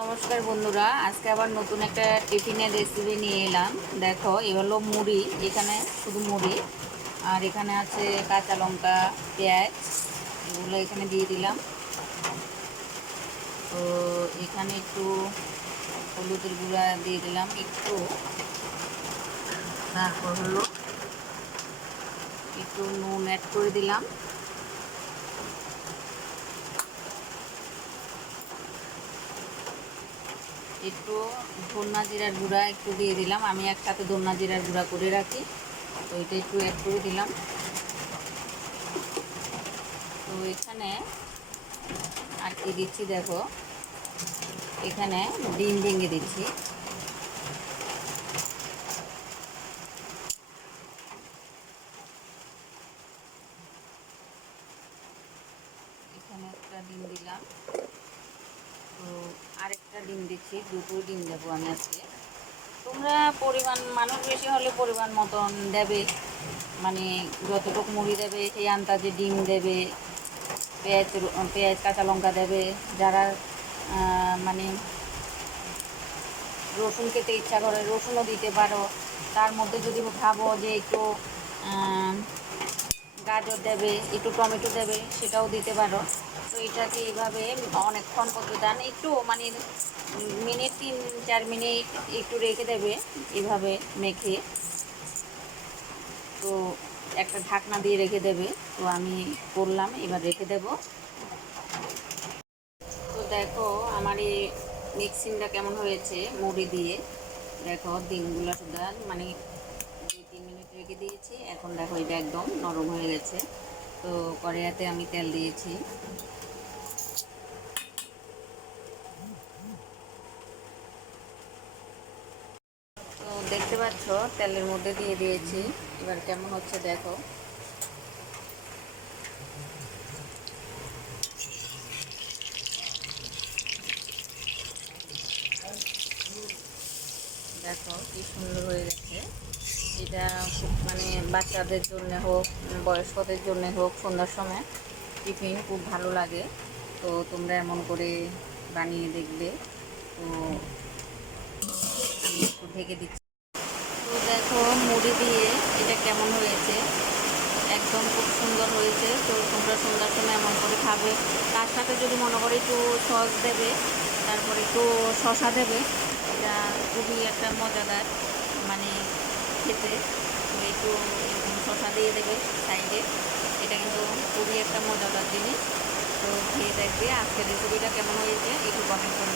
নমস্কার বন্ধুরা, আজকে আবার নতুন একটা টিফিনের রেসিপি নিয়ে এলাম। দেখো, এ হলো মুড়ি। এখানে শুধু মুড়ি, আর এখানে আছে কাঁচা লঙ্কা, পেঁয়াজ, এগুলো এখানে দিয়ে দিলাম। তো এখানে একটু হলুদের গুঁড়া দিয়ে দিলাম একটু, তারপর হলো একটু নুন অ্যাড করে দিলাম। একটু ধনিয়া জিরার গুঁড়া একটু দিয়ে দিলাম। আমি একসাথে ধনিয়া জিরার গুঁড়া করে রাখি, তো এটা একটু অ্যাড করে দিলাম। তো এখানে আর কি দিচ্ছি দেখো, এখানে ডিম ভেঙে দিচ্ছি। এখানে একটা ডিম দিলাম। তো আরেকটা ডিম দিচ্ছি, দুটো ডিম দেবো আমি আজকে। তোমরা পরিমাণ, মানুষ বেশি হলে পরিমাণ মতন দেবে, মানে যতটুকু মুড়ি দেবে সেই আন্দাজে ডিম দেবে, পেঁয়াজ পেঁয়াজ কাঁচা লঙ্কা দেবে। যারা মানে রসুন খেতে ইচ্ছা করে রসুনও দিতে পারো। তার মধ্যে যদি ভাবো যে একটু গাজর দেবে, একটু টমেটো দেবে, সেটাও দিতে পারো। তো এটাকে এইভাবে অনেকক্ষণ পর্যন্ত একটু মানে মিনিট 3-4 মিনিট একটু রেখে দেবে এভাবে মেখে। তো একটা ঢাকনা দিয়ে রেখে দেবে। তো আমি করলাম, এবার রেখে দেব। তো দেখো আমার এই মিক্সিংটা কেমন হয়েছে মুড়ি দিয়ে। দেখো ডিমগুলো শুধু মানে 2-3 মিনিট রেখে দিয়েছি। এখন দেখো এটা একদম নরম হয়ে গেছে। তো কড়াইতে আমি তেল দিয়েছি। তো দেখতে পাচ্ছ তেলের মধ্যে দিয়ে দিয়েছি। এবার কেমন হচ্ছে দেখো। দেখো কি সুন্দর হয়ে গেছে। এটা মানে বাচ্চাদের জন্য হোক, বয়স্কদের জন্য হোক, সন্ধ্যার সময় টিফিন খুব ভালো লাগে। তো তোমরা এমন করে বানিয়ে দেখবে। তো আমি একটু ঢেকে দিচ্ছি। তো দেখো মুড়ি দিয়ে এটা কেমন হয়েছে, একদম খুব সুন্দর হয়েছে। তো তোমরা সন্ধ্যার সময় এমন করে খাবে। তার সাথে যদি মনে করো একটু সস দেবে, তারপরে একটু শসা দেবে, এটা খুবই একটা মজাদার মানে খেতে। তো একটু এরকম শসা দিয়ে দেবে সাইডে, এটা কিন্তু খুবই একটা মজাদার জিনিস। তো খেয়ে দেখবে আজকের রেসিপিটা কেমন হয়েছে একটু কমেন্ট করে